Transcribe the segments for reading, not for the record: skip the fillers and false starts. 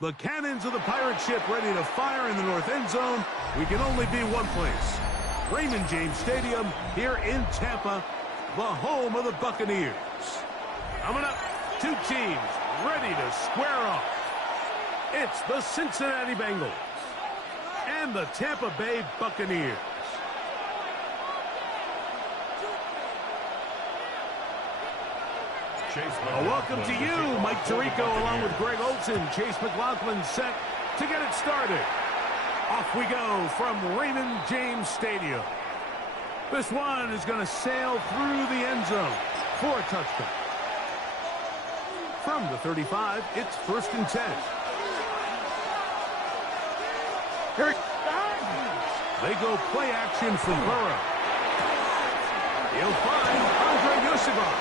The cannons of the pirate ship ready to fire in the north end zone. We can only be one place. Raymond James Stadium here in Tampa, the home of the Buccaneers. Coming up, two teams ready to square off. It's the Cincinnati Bengals and the Tampa Bay Buccaneers. A welcome to you, Mike Tirico, along with Greg Olson. Chase McLaughlin set to get it started. Off we go from Raymond James Stadium. This one is going to sail through the end zone for a touchdown. From the 35, it's 1st and 10. Here they go play action from Burrow. He'll find Andre Yosibas.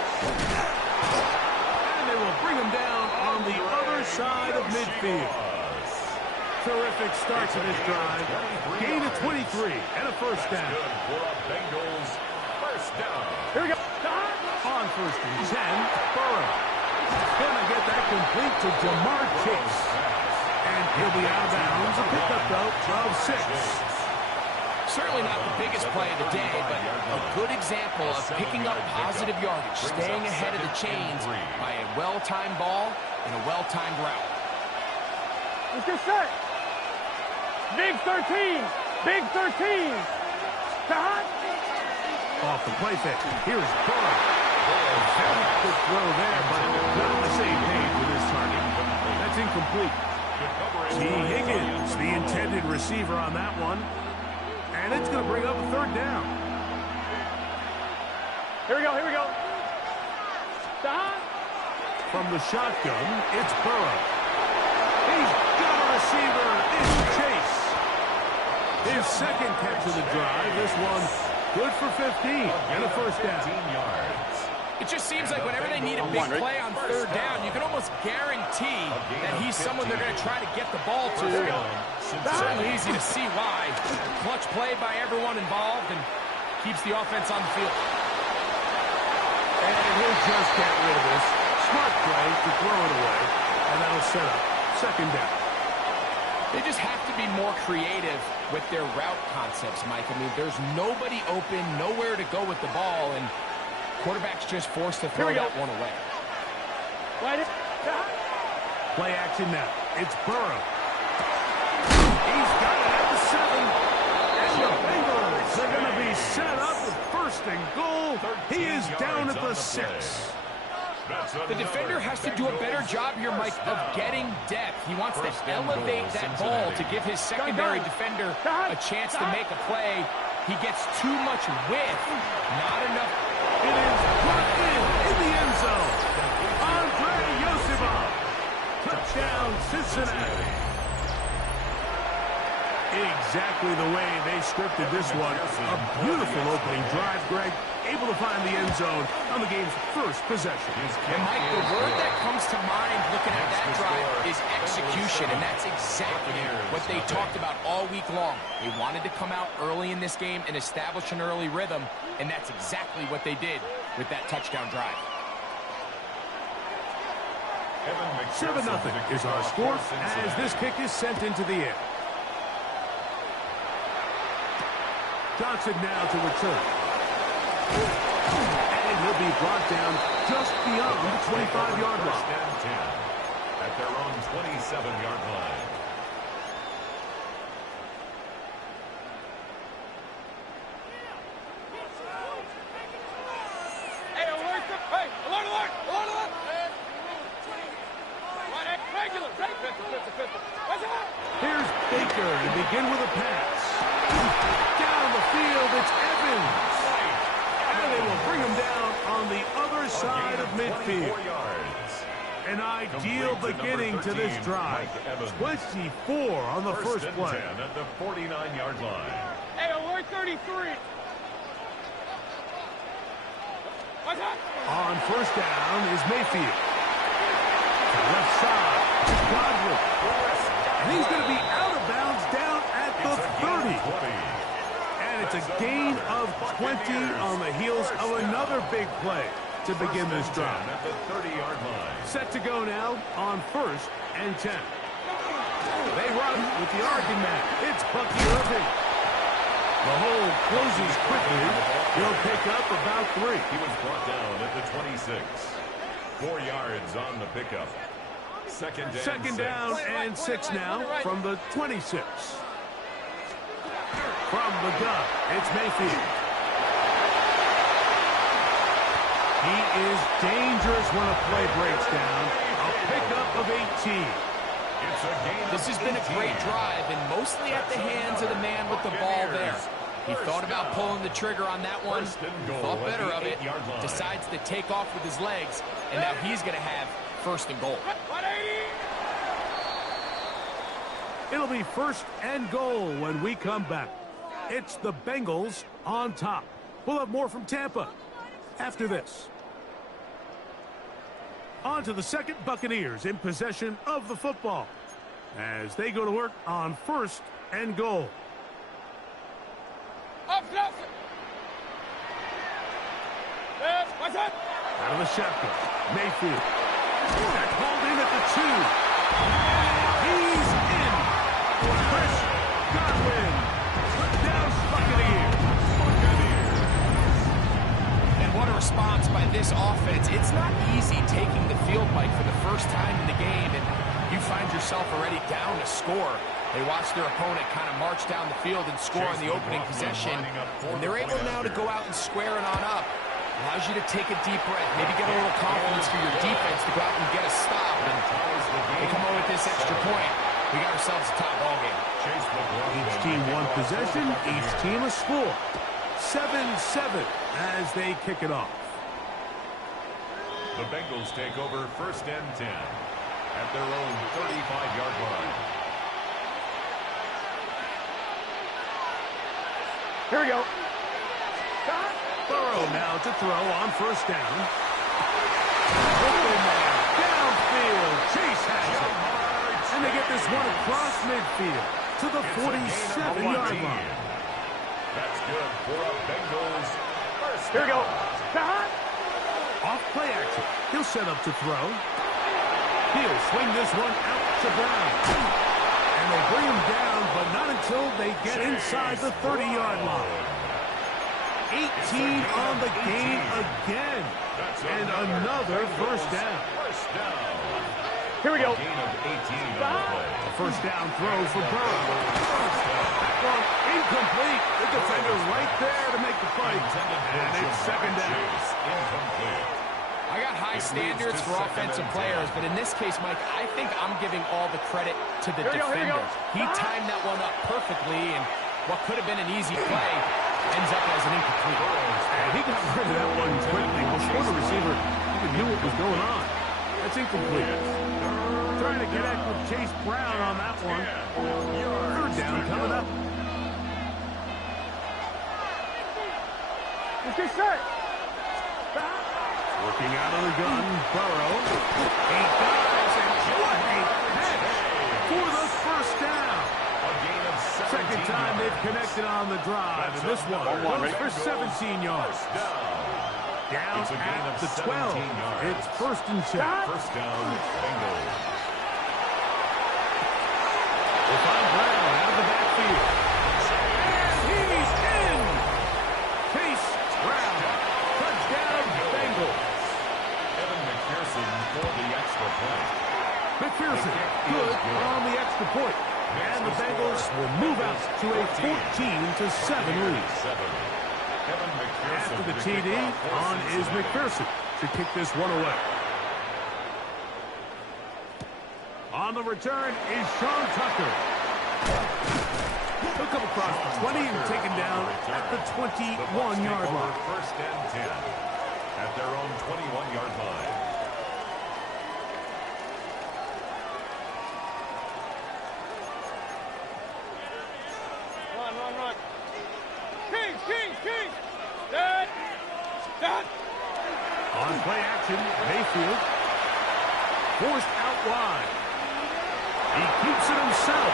And they will bring him down on the other side of midfield. Terrific start to this drive. Gain of 23 and a 1st down. Here we go. On 1st and 10, Burrow. Gonna get that complete to Jamar Chase. And he'll be out of bounds. A pickup, though, of 6. Certainly not the biggest play of the day, but a good example of picking up positive yardage, staying ahead of the chains by a well-timed ball and a well-timed route. Let's get set. Big 13. Big 13. Off the play fake. Here's Burrow. Very quick throw there, but not on the same page with his target. That's incomplete. T. Higgins, the intended receiver on that one. And it's going to bring up a 3rd down. Here we go, here we go. From the shotgun, it's Burrow. He's got a receiver. It's Chase. His 2nd catch of the drive. This one good for 15 and a 1st down. It just seems like whenever they need a big play on 3rd down, you can almost guarantee that he's someone they're going to try to get the ball to. Certainly easy to see why. Clutch play by everyone involved and keeps the offense on the field. And he'll just get rid of this. Smart play to throw it away. And that'll set up 2nd down. They just have to be more creative with their route concepts, Mike. I mean, there's nobody open, nowhere to go with the ball, and quarterback's just forced to throw that one away. Play action now. It's Burrow. He's got it at the 7. And the Bengals are going to be set up with 1st and goal. He is down at the 6. The defender has to do a better job here, Mike, of getting depth. He wants to elevate that ball to give his secondary defender a chance to make a play. He gets too much width, not enough. It is brought in the end zone. Andre Yosibas. Touchdown, Cincinnati. Exactly the way they scripted this one. A beautiful opening drive, Greg. Able to find the end zone on the game's 1st possession. And, Mike, the word that comes to mind looking at that drive is execution, and that's exactly what they talked about all week long. They wanted to come out early in this game and establish an early rhythm, and that's exactly what they did with that touchdown drive. 7-0 is our score as this kick is sent into the air. Johnson now to return. And he'll be brought down just beyond the 25-yard line. At their own 27-yard line. Hey, alert! Hey, alert, alert! Alert, alert! Regular! Pistol. Watch out! Here's Baker to begin with a pass. Down the field, it's Evans. And they will bring him down on the other side of midfield. An ideal beginning to this drive. 24 on the first play. At the 49-yard line. Hey, alert 33! Watch out! On 1st down is Mayfield. To the left side, Godwin. And he's going to be out of bounds down at the 30. And it's a gain of 20 on the heels of another big play to begin this drive. At the 30-yard line. Set to go now on 1st and 10. They run with the argument. It's Bucky Irving. The hole closes quickly. He'll pick up about 3. He was brought down at the 26. 4 yards on the pickup. Second down and 6 now from the 26. From the gun, it's Mayfield. He is dangerous when a play breaks down. A pickup of 18. This has been a great drive, and mostly at the hands of the man with the ball there. He thought about pulling the trigger on that one, thought better of it, decides to take off with his legs, and now he's going to have 1st and goal. It'll be 1st and goal when we come back. It's the Bengals on top. We'll have more from Tampa after this. On to the second. Buccaneers in possession of the football as they go to work on 1st and goal. Up, closer. Yes, what's up? Out of the shotgun, Mayfield. They're called in at the 2. He's in. Chris Godwin. Down Buccaneers. And what a response by this offense. It's not easy taking the field, Mike, for the first time in the game, and you find yourself already down to score. They watch their opponent kind of march down the field and score on the opening possession, and they're able now to go out and square it on up. Allows you to take a deep breath, maybe get a little confidence for your defense to go out and get a stop. And they come over with this extra point. We got ourselves a top ball game. Each team one possession, each team a score. 7-7 as they kick it off. The Bengals take over 1st and 10 at their own 35-yard line. Here we go. Burrow now to throw on 1st down. Open man, downfield. Chase has it. And they get this one across midfield to the 47-yard line. That's good for a Bengals 1st. Here we go. Off play action. He'll set up to throw. He'll swing this one out to Brown. And they bring him down, but not until they get inside the 30-yard line. 18 on the game again. And another 1st down. Here we go. Gain of 18 on the play. A 1st down throw for Burrow. That one incomplete. The defender right there to make the fight. And it's 2nd down. Incomplete. I got high standards for offensive players, but in this case, Mike, I think I'm giving all the credit to the defender. He timed that one up perfectly, and what could have been an easy play ends up as an incomplete. And he got rid of that one quickly before the receiver even knew what was going on. That's incomplete. Trying to connect with Chase Brown on that one. 3rd down coming up. It's set. Working out of the gun, Burrow. He dives, and what a catch for the 1st down. Second time they've connected on the drive, and this one goes for 17 yards. Down at the 12. It's 1st and 10. 1st down, Bengals. They find Brown out of the backfield. He's in. Chase Brown. Touchdown, Bengals. Evan McPherson for the extra point. McPherson good on the extra point. And the Bengals will move out to a 14-7 lead. After the TD, on is McPherson to kick this one away. On the return is Sean Tucker. He'll come across the 20 and taken down at the 21-yard line. 1st and 10 at their own 21-yard line. Run. Kings. Dad. On play action, Mayfield. Forced out wide. He keeps it himself.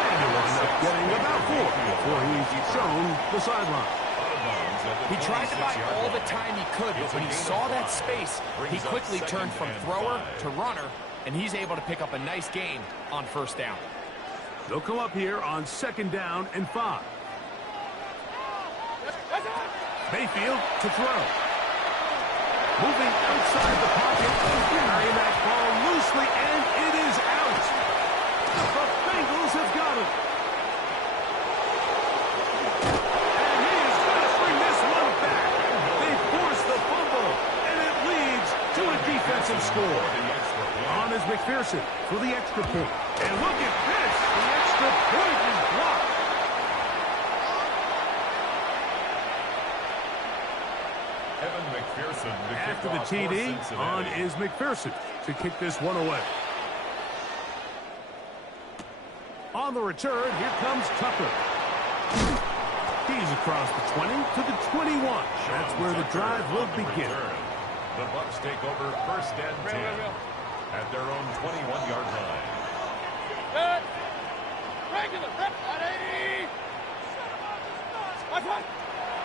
And he'll end up getting about 4 before he's shown the sideline. He tried to buy all the time he could, but when he saw that space, he quickly turned from thrower to runner, and he's able to pick up a nice gain on 1st down. They'll come up here on 2nd down and 5. Mayfield to throw. Moving outside the pocket, carrying that ball loosely, and it is out. The Bengals have got it. And he is going to bring this one back. They force the fumble, and it leads to a defensive score. On is McPherson for the extra point. And look at this. The extra point is blocked. After the TD, on is McPherson to kick this one away. On the return, here comes Tucker. He's across the 20 to the 21. That's where the drive will begin. The Bucs take over 1st and 10 at their own 21-yard line. Regular.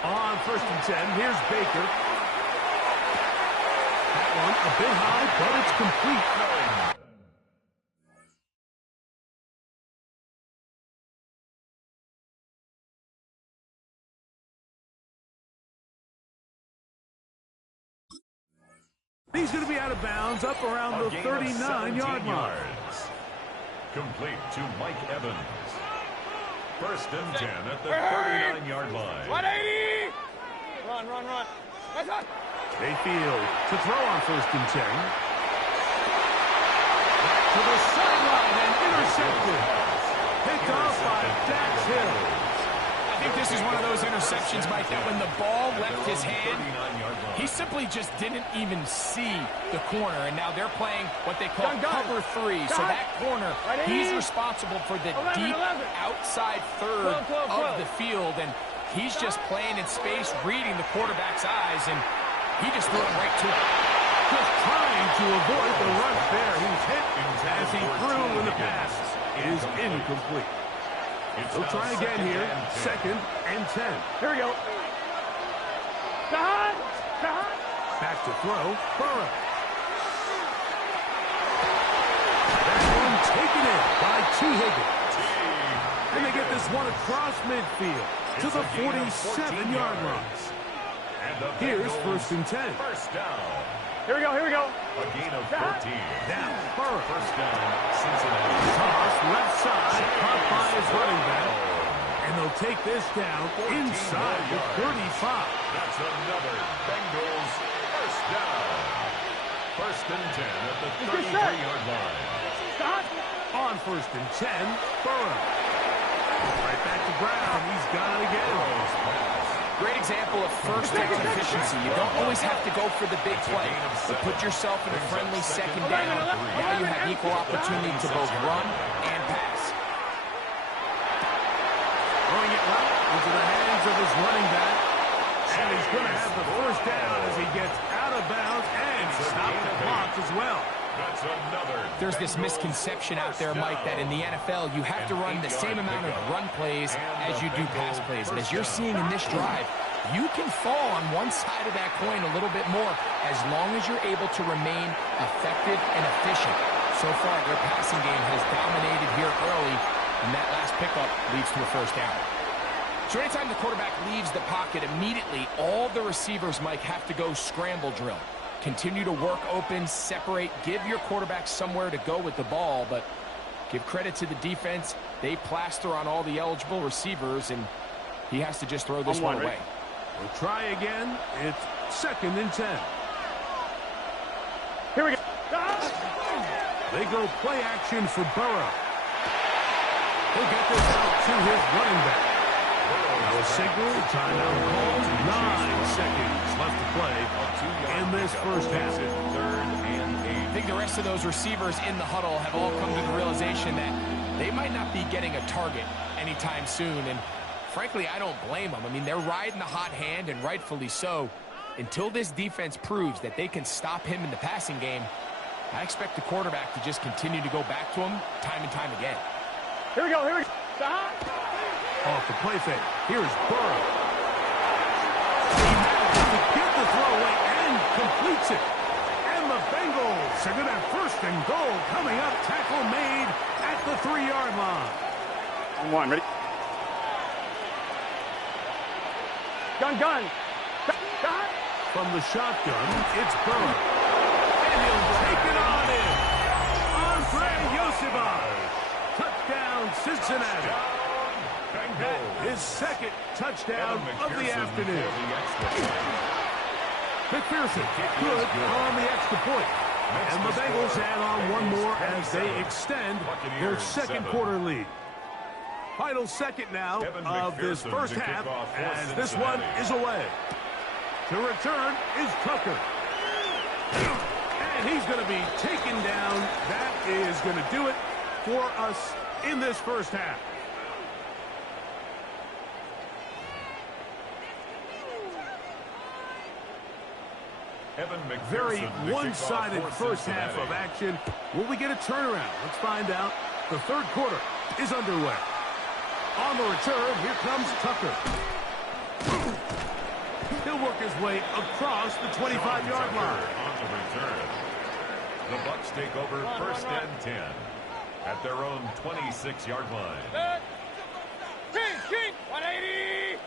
On 1st and 10, here's Baker. That one a bit high, but it's complete. He's going to be out of bounds up around the 39-yard line. Complete to Mike Evans. 1st and 10 at the 39-yard line. 180! Run. That's it. Mayfield to throw on 1st and 10. Back to the sideline and intercepted. Picked off by Dax Hill. I think this is one of those interceptions, Mike, that when the ball left his hand, he simply just didn't even see the corner. And now they're playing what they call cover 3. So that corner, he's responsible for the deep outside third of the field. And he's just playing in space, reading the quarterback's eyes, and he just threw it right to him. Just trying to avoid the rush there. He's hit as he threw when the pass is incomplete. They'll try again here. 2nd and 10. Here we go. Back to throw. Burrow. That one taken in by T. Higgins. And they get this one across midfield to the 47-yard line. Here's 1st and 10. First down. Here we go. A gain of 14. Now, Burrow. First down, Cincinnati. Toss left side, caught by his running back. And they'll take this down inside the 35. That's another Bengals first down. 1st and 10 at the 33-yard line. On 1st and 10, Burrow. Right back to Brown. He's got it again. Great example of first down efficiency. You don't always have to go for the big play, but put yourself in a friendly 2nd down. Now you have equal opportunity to both run and pass. Throwing it right into the hands of his running back. And he's going to have the 1st down as he gets out of bounds and stopped the clock as well. That's another. There's this misconception out there, Mike, that in the NFL you have to run the same amount of run plays as you do pass plays. And as you're seeing in this drive, you can fall on one side of that coin a little bit more as long as you're able to remain effective and efficient. So far, their passing game has dominated here early, and that last pickup leads to a 1st down. So anytime the quarterback leaves the pocket, immediately all the receivers, Mike, have to go scramble drill. Continue to work open, separate, give your quarterback somewhere to go with the ball, but give credit to the defense. They plaster on all the eligible receivers, and he has to just throw this one away. We'll try again. It's 2nd and 10. Here we go. They go play action for Burrow. He'll get this out to his running back. No signal, timeout called. 9 seconds left to play in this 1st half. 3rd and 8. I think the rest of those receivers in the huddle have all come to the realization that they might not be getting a target anytime soon. And frankly, I don't blame them. I mean, they're riding the hot hand, and rightfully so. Until this defense proves that they can stop him in the passing game, I expect the quarterback to just continue to go back to him time and time again. Here we go. Off the play fake. Here's Burrow. He manages to get the throw away and completes it. And the Bengals are going to have 1st and goal coming up. Tackle made at the 3-yard line. One, ready? Gun. Gun. From the shotgun, it's Burrow. And he'll take it on in. Andre Yosibaj. Touchdown, Cincinnati. His second touchdown of the afternoon. McPherson good on the extra point. And the Bengals add on one more as they extend their second quarter lead. Final second now of this first half, as this one is away. To return is Tucker. And he's going to be taken down. That is going to do it for us in this first half. Very one-sided first half of action. Will we get a turnaround? Let's find out. The third quarter is underway. On the return, here comes Tucker. He'll work his way across the 25-yard line. On the return. The Bucs take over first and 10 at their own 26-yard line. King, 180.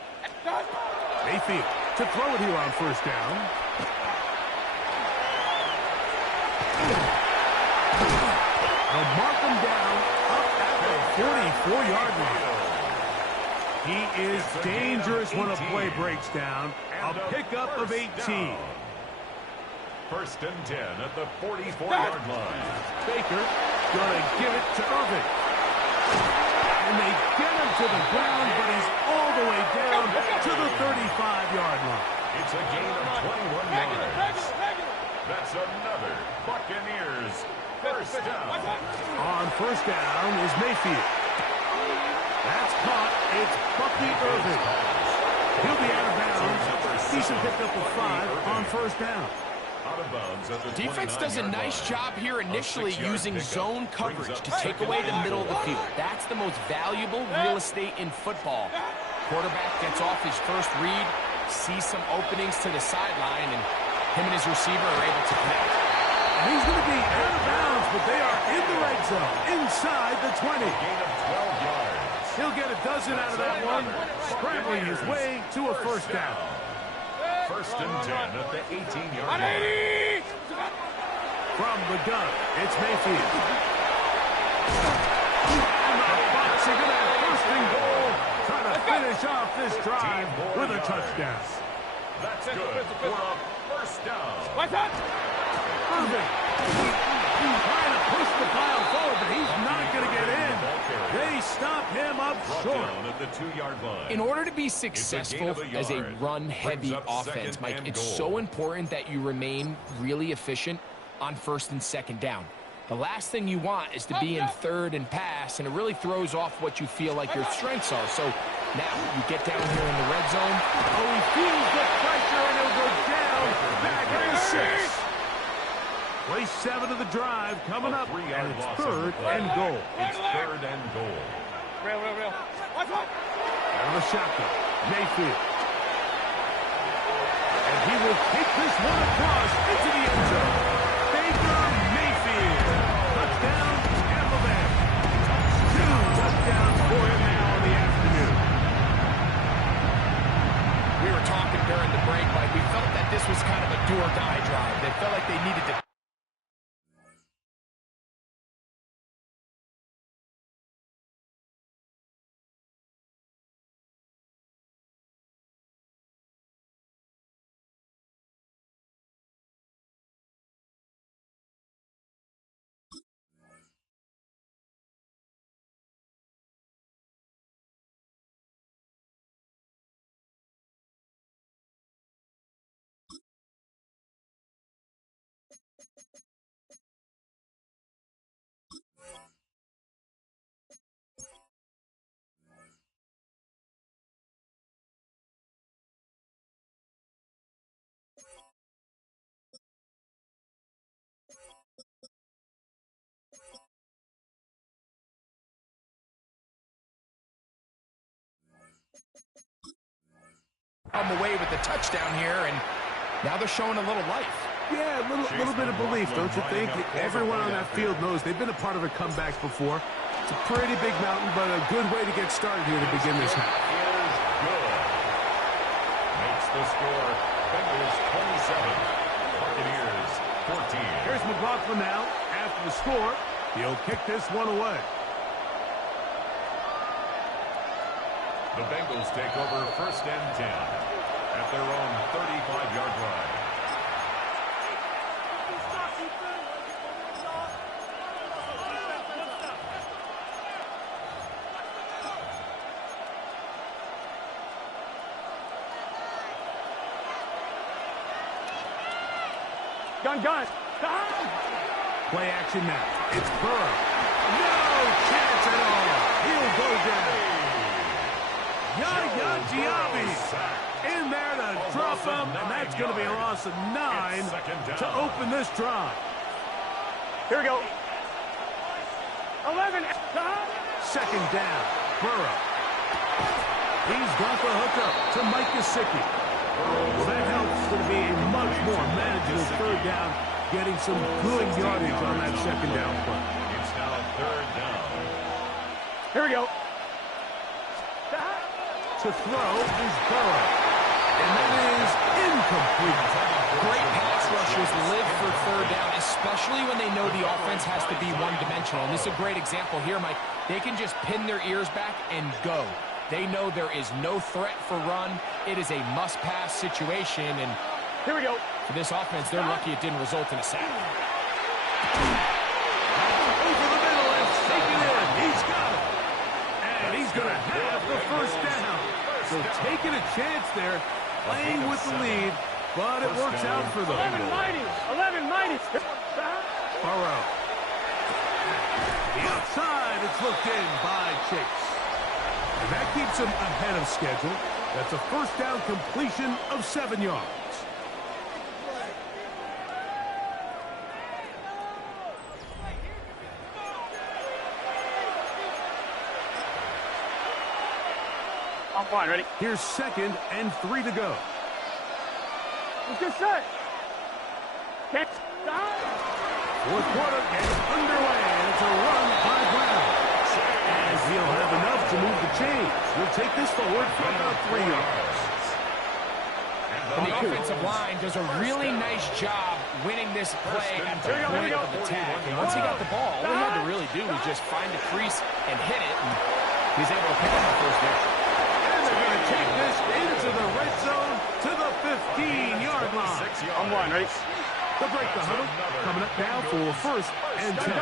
Mayfield to throw it here on first down. They'll mark him down up at the 44-yard line. He is dangerous when a play breaks down. A pickup of 18. First and 10 at the 44-yard line. Baker gonna give it to Irvin. And they get him to the ground, but he's all the way down to the 35-yard line. It's a gain of 21 yards. That's another Buccaneers first down. On first down is Mayfield. That's caught. It's Bucky Irvin. He'll be out of bounds. Decent pickup of 5 on first down. Out of bounds at the Defense does a nice job here initially using zone coverage to take away the middle of the field. That's the most valuable real estate in football. Quarterback gets off his first read, sees some openings to the sideline, and him and his receiver are able to connect. And he's going to be out of bounds, but they are in the red zone, inside the 20. Gain of 12 yards. He'll get a dozen out of that one, scrambling his way to a first down. First and 10 at the 18-yard line. From the gun, it's Mayfield. And the Bucs are going to have first and goal, trying to finish off this drive with a touchdown. That's good for a first down. What's that? Irvin trying to push the pile forward, but he's not going to get in. They stop him up short. At the 2-yard line. In order to be successful as a run-heavy offense, Mike, it's so important that you remain really efficient on first and second down. The last thing you want is to be in third and pass, and it really throws off what you feel like your strengths are. So now you get down here in the red zone. Oh, he feels the pressure, and he'll go down back at the 6. Play 7 of the drive coming up, and it's third and goal. It's third and goal. Real. What's up? Out of the shotgun, Mayfield. And he will take this one across into the end zone. Baker Mayfield. Touchdown, Tampa Bay. 2 touchdowns for him now in the afternoon. We were talking during the break, Mike. We felt that this was kind of a do-or-die drive. They felt like they needed to come away with the touchdown here, and now they're showing a little life. Yeah, a little bit of belief, don't you think? Everyone on that field knows they've been a part of a comeback before. It's a pretty big mountain, but a good way to get started here to begin this half. Makes the score Bengals 27, Buccaneers 14. Here's McLaughlin now after the score. He'll kick this one away. The Bengals take over 1st and 10 at their own 35-yard line. Gun. Play action now. It's Burrow. No chance at all. He'll go down. Yaya Diaby in there to drop him, and that's going to be a loss of 9 to open this drive. Here we go. 11. Second down. Burrow. He's got the hookup to Mike Gesicki. Well, that helps to be a much more manageable third down, getting some good yardage on that second down play. It's now 3rd down. Here we go. To throw is Burrow. And that is incomplete. Great pass rushers live for third down, especially when they know the offense has to be one-dimensional. And this is a great example here, Mike. They can just pin their ears back and go. They know there is no threat for run. It is a must-pass situation, and here we go. For this offense, they're lucky it didn't result in a sack. Over the middle and taken in. He's got it. And he's going to have the first down. So taking a chance there, playing with the lead, but it works out for them. 11 mighty. Burrow. The outside, it's looked in by Chase. And that keeps him ahead of schedule. That's a first down completion of 7 yards. I'm fine, ready? Here's 2nd and 3 to go. Let's get set. Can't stop. Fourth quarter gets underway, and it's a run by Brown. As he'll have enough to move the chains. He'll take this forward for about 3 yards. And the offensive line does a really nice job winning this play at the point of attack. And once he got the ball, all he had to really do was just find a crease and hit it, and he's able to pick up the first down. And they're going to take this into the red zone to the 15-yard line. I'm one, ready? They'll break the huddle. Coming up now for 1st and 10.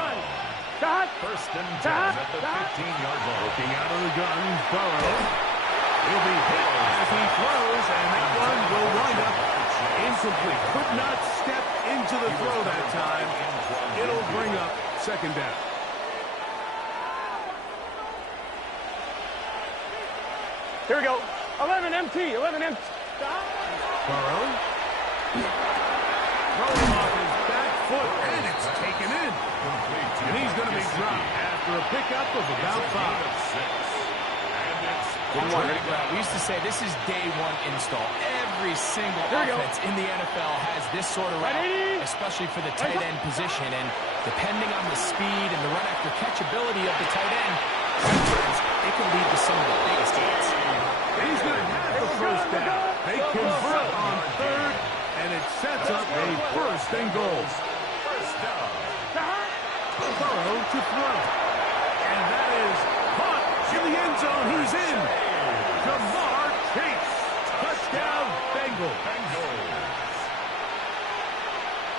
Shot. 1st and 10 at the 15-yard line. Looking out of the gun, Burrow. He'll be hit as he throws, and that one will wind up incomplete. Could not step into the throw that time. It'll bring up 2nd down. Here we go. 11 MT. Burrow. Throwing off his back foot, and it's taken in. And he's going to be dropped after a pickup of about 5. We used to say this is day one install. Every single offense in the NFL has this sort of route, especially for the tight end position. And depending on the speed and the run after catch ability of the tight end, sometimes it can lead to some of the biggest hits. He's going to have the first down. They convert on 3rd, and it sets up a 1st and goal. Burrow to throw. And that is caught in the end zone. He's in. Jamar Chase. Touchdown, Bengals.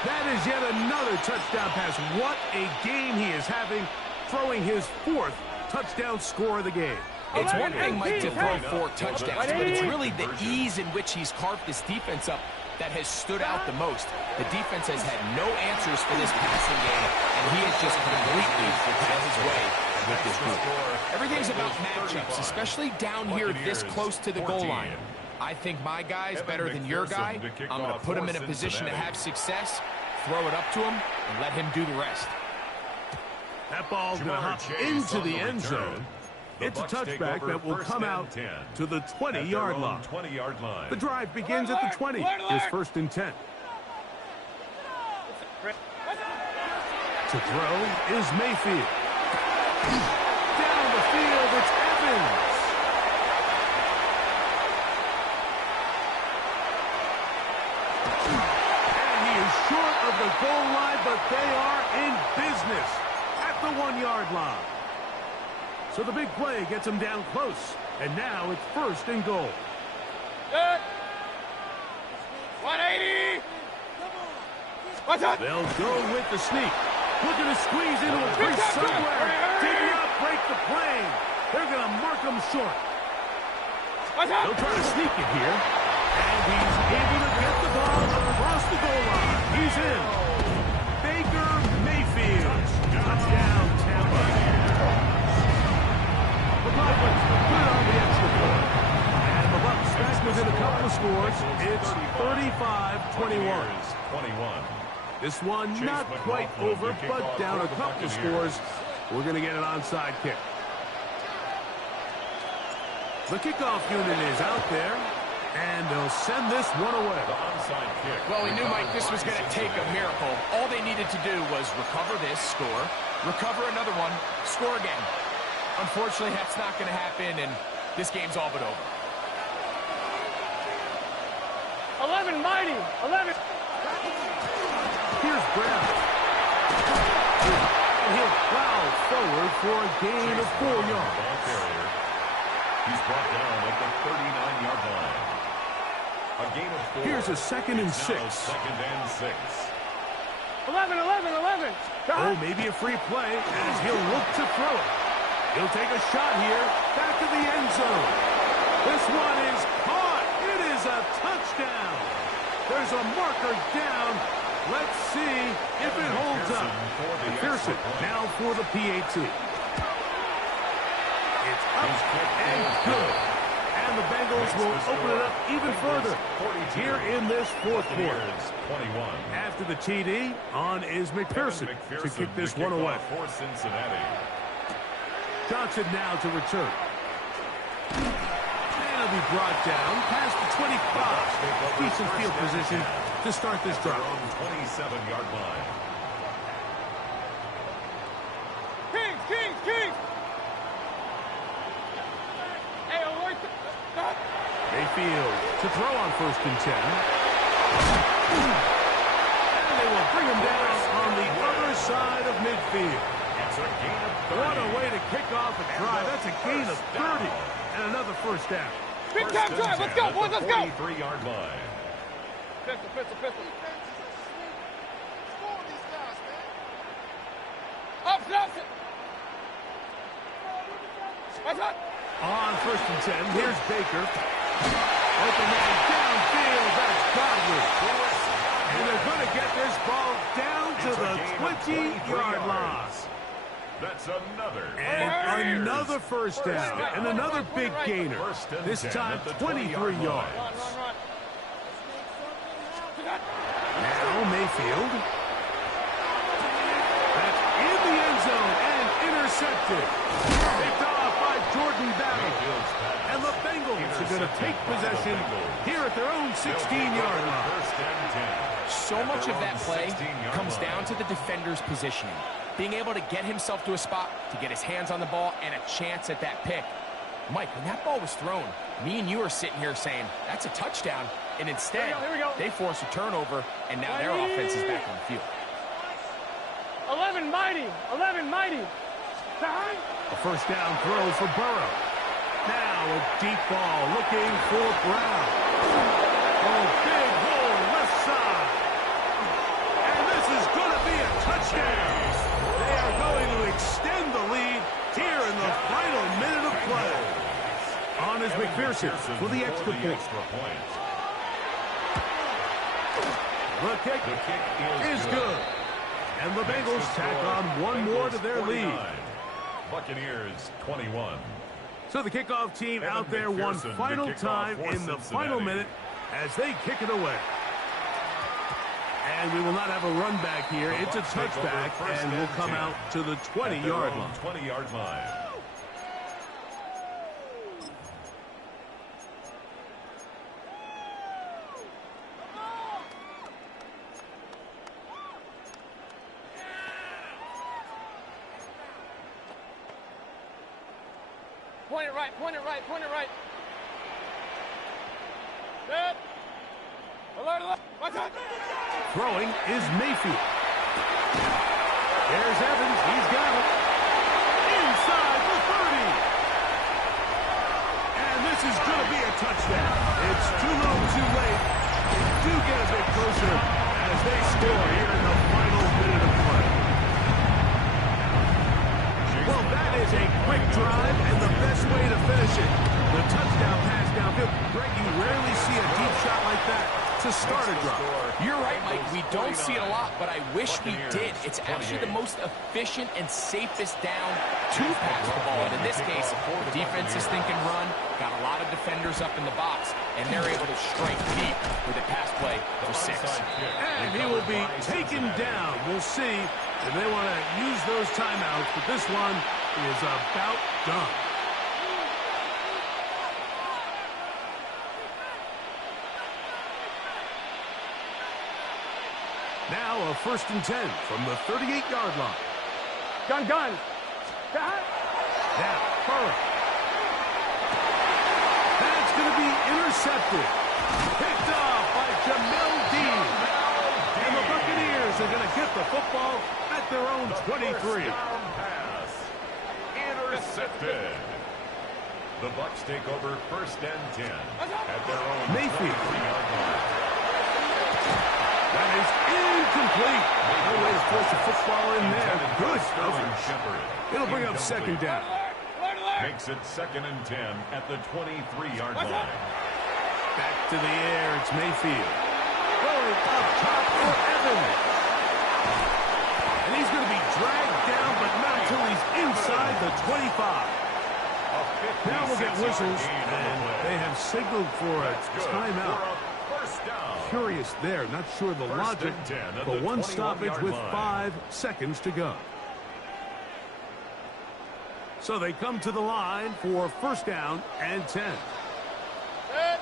That is yet another touchdown pass. What a game he is having, throwing his 4th touchdown score of the game. It's one thing, Mike, to throw 4 touchdowns, but it's really the ease in which he's carved this defense up that has stood out the most. The defense has had no answers for this passing game, and he has just completely had his way with this group. Everything's about matchups, especially down here this close to the goal line. I think my guy's better than your guy. I'm going to put him in a position to have success, throw it up to him, and let him do the rest. That ball's going to hop into the end zone. It's a touchback that will come out to the 20-yard line. The drive begins at the 20. Here's 1st and 10. To throw is Mayfield. field. It's Evans. And he is short of the goal line, but they are in business at the 1-yard line. So the big play gets him down close. And now it's 1st and goal. Good. 180. What's up? They'll go with the sneak. Looking to squeeze into a crease somewhere. Dig up, break the plane. They're going to mark him short. What's up? They'll try to sneak it here. And he's able to get the ball across the goal line. He's in. Baker Mayfield. Touchdown, Tampa. The Dolphins put it on the extra point. And the Bucs back within a couple of scores. It's 35-21. 21. This one not quite over, but down a couple of scores. We're going to get an onside kick. The kickoff unit is out there, and they'll send this one away. The onside kick. Well, we knew, Mike, this was going to take a miracle. All they needed to do was recover this, score, recover another one, score again. Unfortunately, that's not going to happen, and this game's all but over. 11, mighty. 11. Here's Brown. And he'll plow forward for a gain of 4 yards. Ball carrier. He's brought down at the 39-yard line. A gain of 4. Here's a 2nd and 6. Now 2nd and 6. 11, 11, 11. Oh, maybe a free play as he'll look to throw it. He'll take a shot here, back to the end zone. This one is caught. It is a touchdown. There's a marker down. Let's see if it holds up. McPherson now for the PAT. It's up and good. And the Bengals will open it up even further here in this 4th quarter. 21. After the TD, on is McPherson to kick this one away. For Cincinnati. Johnson now to return. And he'll be brought down past the 25. Decent field position to start this drive. On 27-yard line. Kings, Kings, Kings. Hey, alert. Mayfield to throw on 1st and 10. And they will bring him down on the other side of midfield. It's a gain of 30. What a way to kick off a drive. That's a gain of 30 and another 1st down. Big time drive. Let's go, boys. Let's go. 43-yard line. Pistol, pistol, pistol. Up, Nelson. What's up? On 1st and 10, here's Baker. Open man downfield. That's Godwin. And they're going to get this ball down to the 20-yard line. That's another. And another 1st down. And another big gainer. This time 23 yards. Run, run. Now Mayfield. That's in the end zone and intercepted. Picked off by Jordan Battle. And the Bengals are going to take possession here at their own 16-yard line. So much of that play comes down to the defender's positioning. Being able to get himself to a spot, to get his hands on the ball, and a chance at that pick. Mike, when that ball was thrown, me and you are sitting here saying, that's a touchdown. And instead, Here we go. they force a turnover, and now their offense is back on the field. 11, mighty. 11, mighty. Time. A 1st down throw for Burrow. Now a deep ball looking for Brown. Oh, big hole left side. And this is going to be a touchdown. They are going to extend the lead here in the final minute of play. On is McPherson for the extra point. The kick is good. And the Bengals tack on one more to their lead. Buccaneers 21. So the kickoff team out there one final time in the final minute as they kick it away. And we will not have a run back here. It's a touchback, and we'll come out to the 20-yard line. 20-yard line. Point it right, point it right, point it right. Set. Alert, alert. Watch out. Throwing is Mayfield. There's Evans. He's got it. Inside the 30. And this is going to be a touchdown. It's too little too late. They do get a bit closer as they score here in the final minute of play. Well, that is a quick drive and the best way to finish it. The touchdown pass downfield. Greg, you rarely see a deep shot like that to start a drive. You're right, Mike. We don't see it a lot, but I wish we did. It's actually the most efficient and safest down to pass the ball. And in this case, the defense is thinking run, got a lot of defenders up in the box, and they're able to strike deep with a pass play for 6. And he will be taken down. We'll see if they want to use those timeouts, but this one is about done. Now a 1st and 10 from the 38-yard line. Gun, gun. Got. Now, Burrow. That's going to be intercepted. Picked off by Jamel Dean. And the Buccaneers are going to get the football at their own 23. Pass. Intercepted. The Bucs take over 1st and 10 at their own Mayfield. 23-yard line. That is incomplete. No way to force a football in there. Good coverage. It'll bring up 2nd down. Alert, alert. Makes it 2nd and 10 at the 23-yard line. Back to the air. It's Mayfield. Going up top for Evans. And he's going to be dragged down, but not until he's inside the 25. Now we'll get whistles, and they have signaled for a timeout. Curious there, not sure the logic, but one stoppage with 5 seconds to go. So they come to the line for 1st down and 10. Set.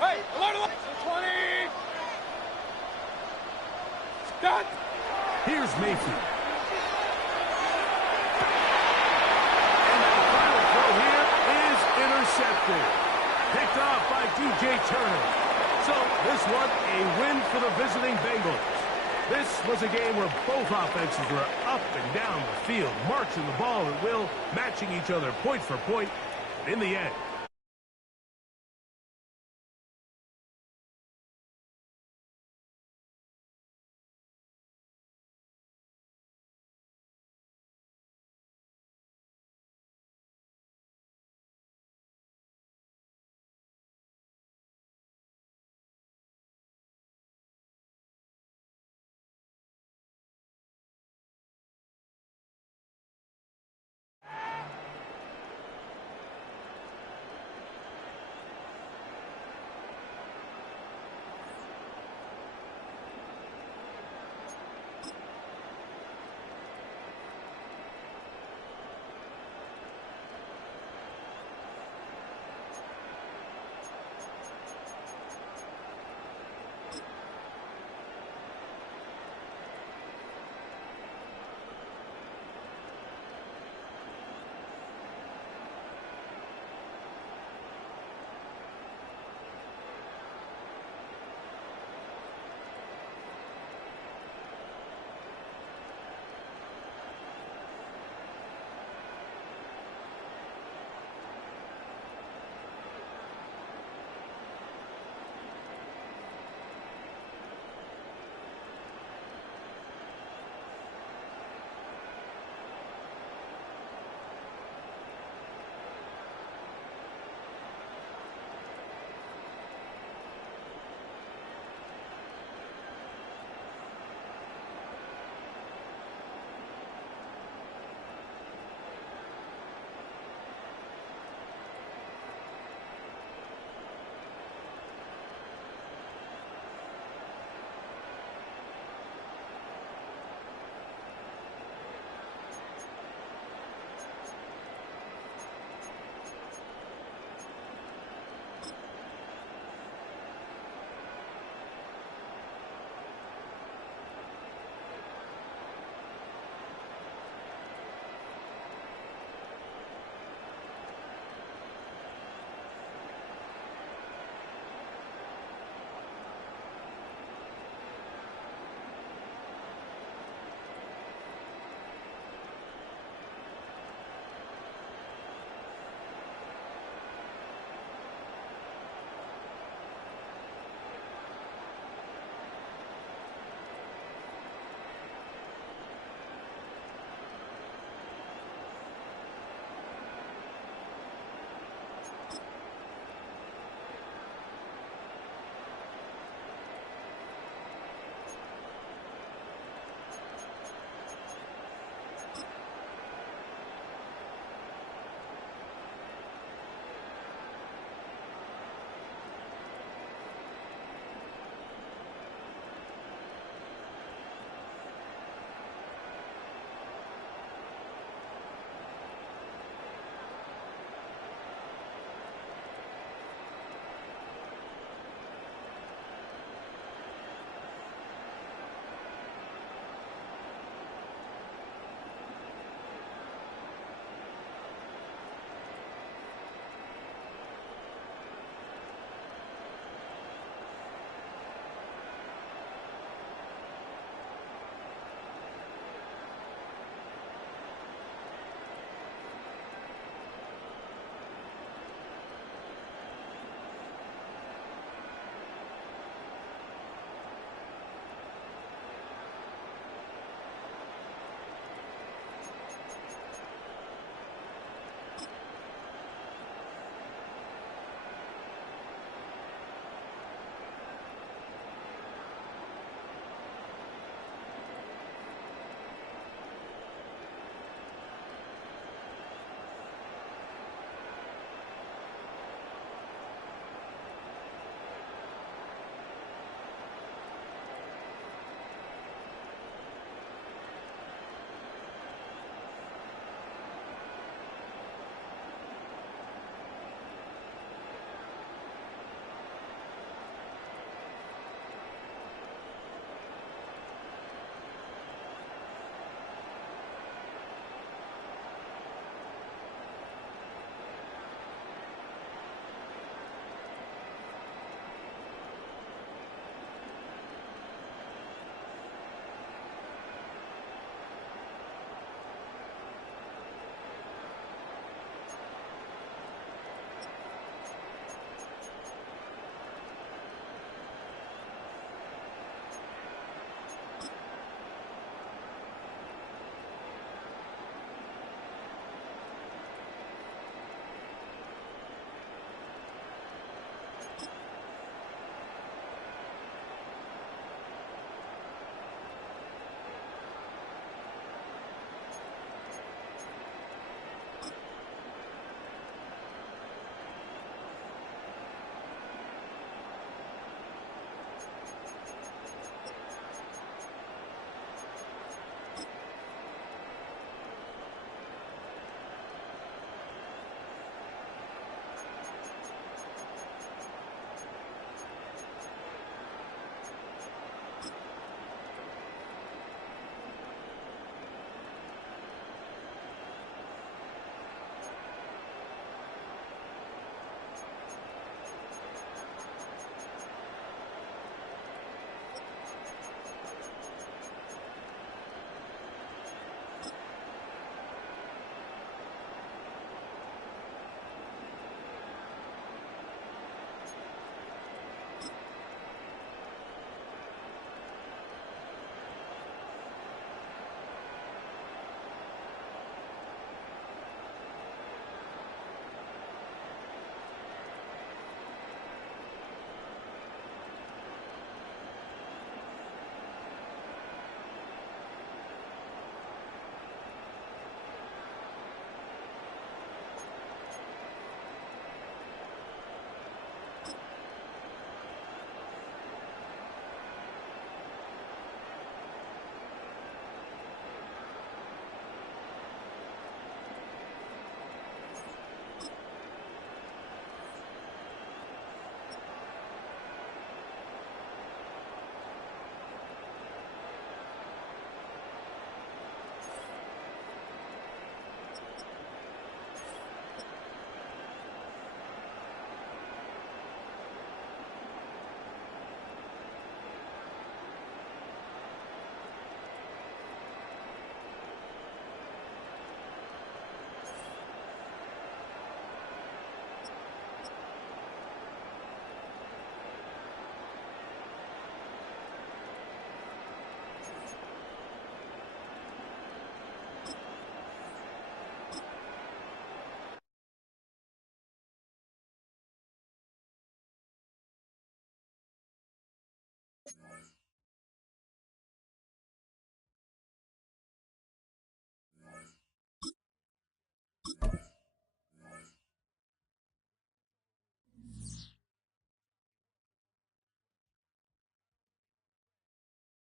Hey, alert, alert. 20. Done. Here's Mayfield. And the final throw here is intercepted. Picked off by DJ Turner. So this one, a win for the visiting Bengals. This was a game where both offenses were up and down the field, marching the ball at will, matching each other point for point. In the end,